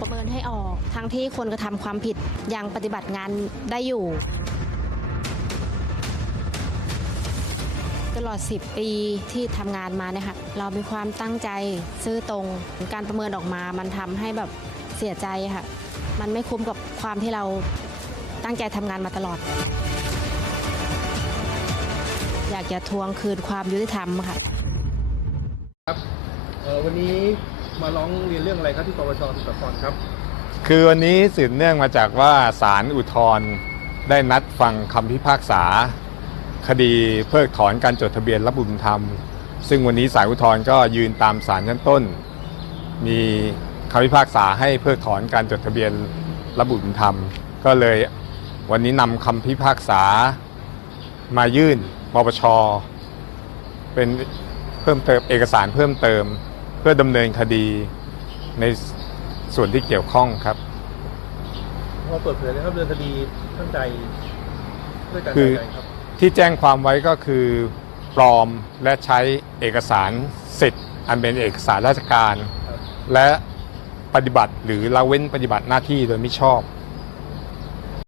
ประเมินให้ออก ทั้งที่คนกระทำความผิดยังปฏิบัติงานได้อยู่ ตลอด 10 ปีที่ทำงานมาเนี่ยค่ะเรามีความตั้งใจซื่อตรงการประเมินออกมา มันทำให้แบบเสียใจค่ะ มันไม่คุ้มกับความที่เราตั้งใจทำงานมาตลอด อยากจะทวงคืนความยุติธรรมค่ะเอ่อวันนี้ มาร้องเรียนเรื่องอะไรครับที่ปปชสมุทรสาครครับ คือวันนี้สืบเนื่องมาจากว่าศาลอุทธรณ์ได้นัดฟังคำพิพากษา คดีเพิกถอนการจดทะเบียนรับบุญธรรม ซึ่งวันนี้ศาลอุทธรณ์ก็ยืนตามศาลชั้นต้น มีคำพิพากษาให้เพิกถอนการจดทะเบียนรับบุญธรรม ก็เลยวันนี้นำคำพิพากษามายื่นปปชเป็นเพิ่มเติมเอกสารเพิ่มเติม เพื่อดำเนินคดีในส่วนที่เกี่ยวข้องครับพอเปิดเผยเลยครับเรื่องคดีตั้งใจด้วยการคือใจครับที่แจ้งความไว้ก็คือปลอมและใช้เอกสารสิทธิ์ อันเป็นเอกสารราชการครับและปฏิบัติหรือละเว้นปฏิบัติหน้าที่โดยไม่ชอบ